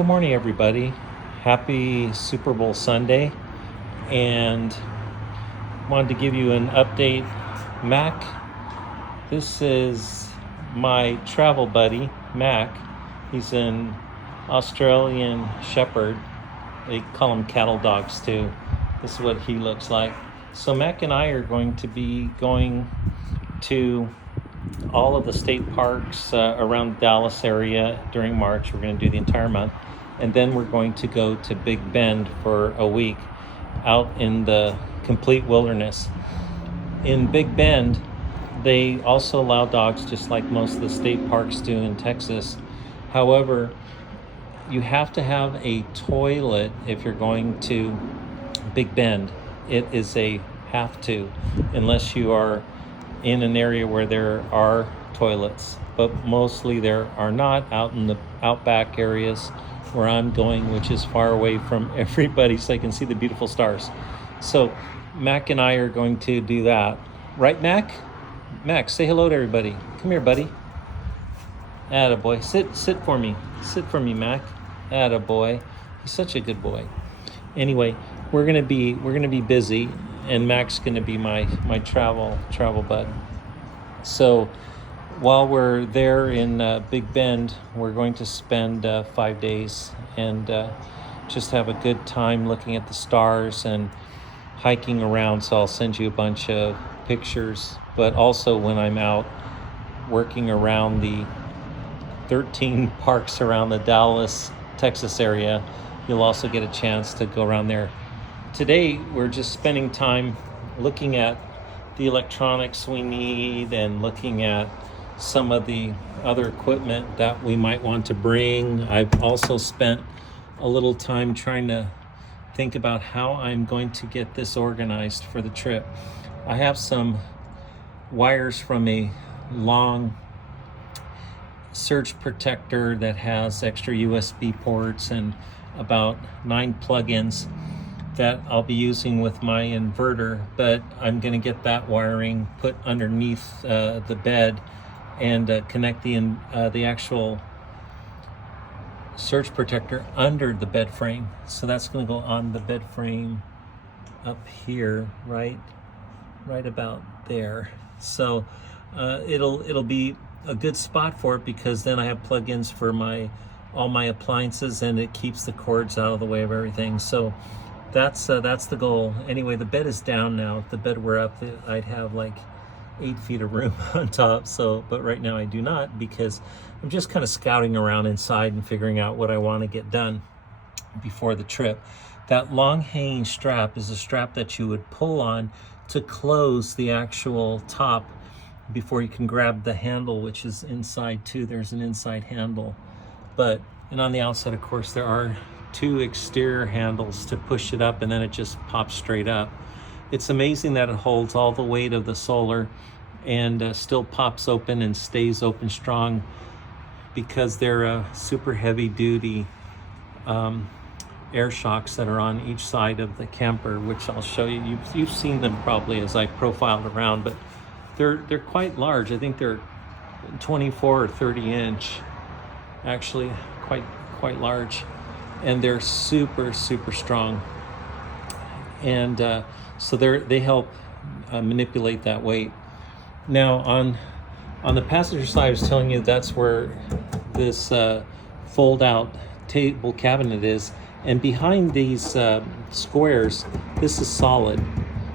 Good morning, everybody. Happy Super Bowl Sunday. And wanted to give you an update. Mac, this is my travel buddy, Mac. He's an Australian Shepherd. They call them cattle dogs too. This is what he looks like. So Mac and I are going to be going to all of the state parks around the Dallas area during March. We're going to do the entire month. And then we're going to go to Big Bend for a week out in the complete wilderness. In Big Bend, they also allow dogs just like most of the state parks do in Texas. However, you have to have a toilet if you're going to Big Bend. It is a have to, unless you are in an area where there are toilets, but mostly there are not. Out in the outback areas where I'm going, which is far away from everybody, so I can see the beautiful stars. So Mac and I are going to do that. Right, Mac? Mac, say hello to everybody. Come here, buddy. Attaboy. Sit for me. Sit for me, Mac. Attaboy. He's such a good boy. Anyway, we're gonna be busy, and Mac's gonna be my travel bud. So while we're there in Big Bend, we're going to spend 5 days and just have a good time looking at the stars and hiking around. So I'll send you a bunch of pictures, but also when I'm out working around the 13 parks around the Dallas, Texas area, you'll also get a chance to go around there. Today, we're just spending time looking at the electronics we need and looking at some of the other equipment that we might want to bring. I've also spent a little time trying to think about how I'm going to get this organized for the trip. I have some wires from a long surge protector that has extra USB ports and about 9 plugins that I'll be using with my inverter, but I'm going to get that wiring put underneath the bed and connect the actual surge protector under the bed frame. So that's going to go on the bed frame up here, right about there. So it'll be a good spot for it, because then I have plugins for all my appliances, and it keeps the cords out of the way of everything. So that's the goal. Anyway, the bed is down now. If the bed were up, I'd have like 8 feet of room on top. So, but right now I do not, because I'm just kind of scouting around inside and figuring out what I want to get done before the trip. That long hanging strap is a strap that you would pull on to close the actual top before you can grab the handle, which is inside too. There's an inside handle, and on the outside, of course, there are 2 exterior handles to push it up, and then it just pops straight up. It's amazing that it holds all the weight of the solar and still pops open and stays open strong, because they're super heavy duty air shocks that are on each side of the camper, which I'll show you. You've seen them probably as I profiled around, but they're quite large. I think they're 24 or 30 inch, actually quite large, and they're super strong. And so they help manipulate that weight. Now on the passenger side, I was telling you that's where this fold out table cabinet is, and behind these squares, this is solid.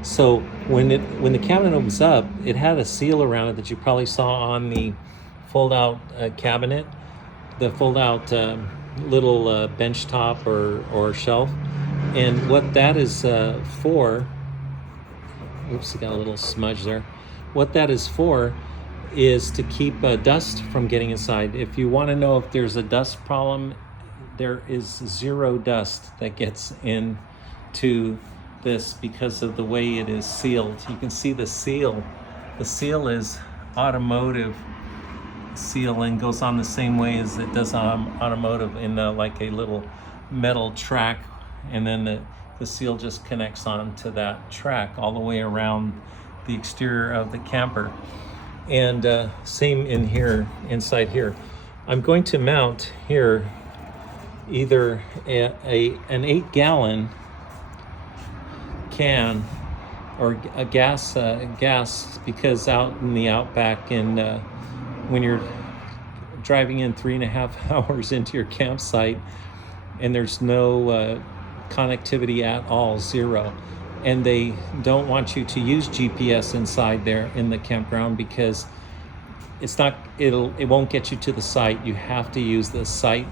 So when the cabinet opens up, it had a seal around it that you probably saw on the fold out cabinet, the fold out little bench top or shelf. And what that is for, oops, I got a little smudge there. What that is for is to keep dust from getting inside. If you want to know if there's a dust problem, there is 0 dust that gets into this because of the way it is sealed. You can see the seal. The seal is automotive seal and goes on the same way as it does on automotive, in like a little metal track, and then the seal just connects onto that track all the way around the exterior of the camper. And same in here, inside here. I'm going to mount here either an 8-gallon can or a gas, because out in the outback, and when you're driving in 3.5 hours into your campsite and there's no connectivity at all, zero, and they don't want you to use GPS inside there in the campground because it won't get you to the site. You have to use the site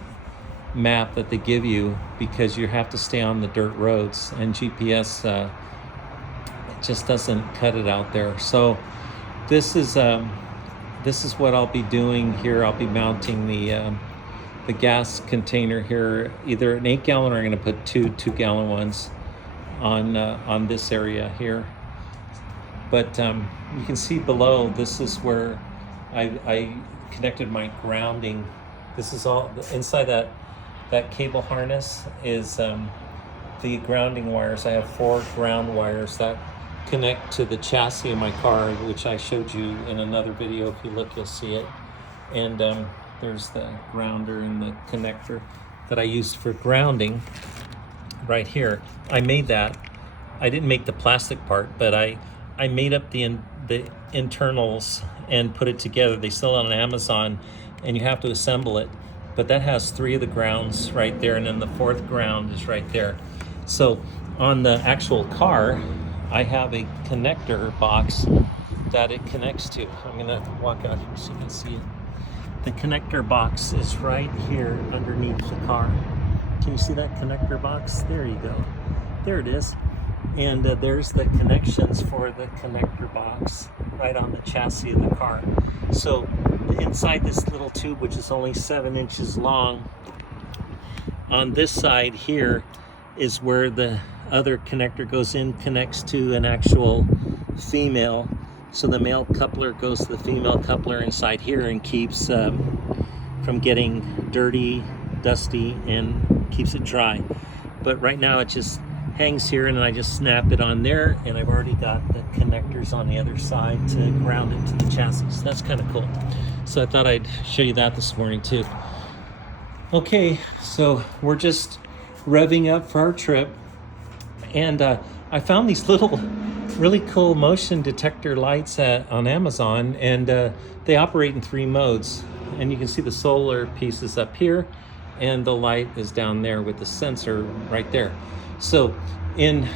map that they give you because you have to stay on the dirt roads, and GPS just doesn't cut it out there. So this is what I'll be doing here. I'll be mounting the gas container here, either an 8-gallon or I'm going to put two 2-gallon ones on this area here. But you can see below, this is where I connected my grounding. This is all inside that cable harness is the grounding wires. I have 4 ground wires that connect to the chassis of my car, which I showed you in another video. If you look, you'll see it. And there's the grounder and the connector that I used for grounding right here. I made that. I didn't make the plastic part, but I made up the internals and put it together. They sell it on Amazon, and you have to assemble it. But that has 3 of the grounds right there, and then the 4th ground is right there. So on the actual car, I have a connector box that it connects to. I'm gonna walk out here so you can see it. The connector box is right here underneath the car. Can you see that connector box? There you go. There it is. And there's the connections for the connector box right on the chassis of the car. So inside this little tube, which is only 7 inches long, on this side here is where the other connector goes in, connects to an actual female. So the male coupler goes to the female coupler inside here and keeps from getting dirty, dusty, and keeps it dry. But right now it just hangs here, and I just snap it on there, and I've already got the connectors on the other side to ground it to the chassis. So that's kind of cool. So I thought I'd show you that this morning too. Okay, so we're just revving up for our trip, and I found these little really cool motion detector lights on Amazon, and they operate in 3 modes. And you can see the solar piece is up here, and the light is down there with the sensor right there. So in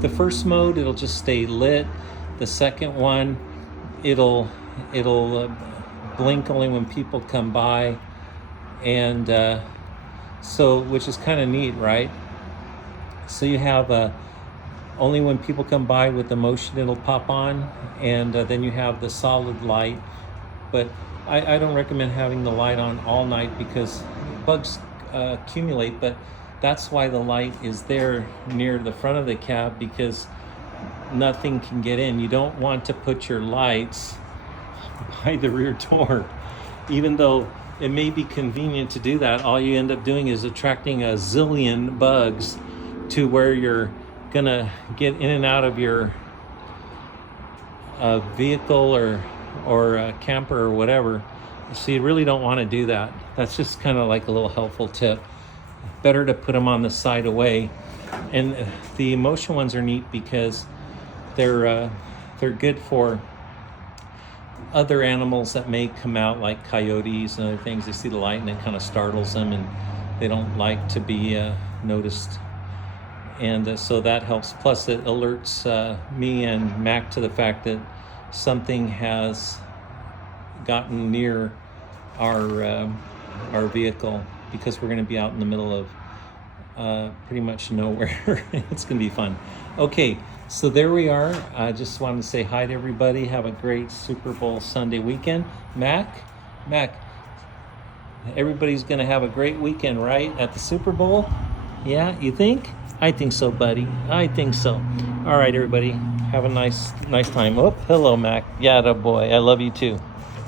the first mode, it'll just stay lit. The second one, it'll blink only when people come by, and so, which is kind of neat, right? So you have only when people come by with the motion, it'll pop on, and then you have the solid light. But I don't recommend having the light on all night because bugs accumulate, but that's why the light is there near the front of the cab, because nothing can get in. You don't want to put your lights by the rear door. Even though it may be convenient to do that, all you end up doing is attracting a zillion bugs to where you're gonna get in and out of your vehicle or camper or whatever. So you really don't want to do that. That's just kind of like a little helpful tip. Better to put them on the side away. And the motion ones are neat because they're good for other animals that may come out, like coyotes and other things. They see the light and it kind of startles them, and they don't like to be noticed. And so that helps. Plus it alerts me and Mac to the fact that something has gotten near our vehicle, because we're going to be out in the middle of pretty much nowhere. It's going to be fun. Okay, so there we are. I just wanted to say hi to everybody. Have a great Super Bowl Sunday weekend. Mac, everybody's going to have a great weekend, right, at the Super Bowl? Yeah, you think? I think so, buddy. I think so. All right, everybody. Have a nice time. Oh, hello, Mac. Yeah, boy. I love you too.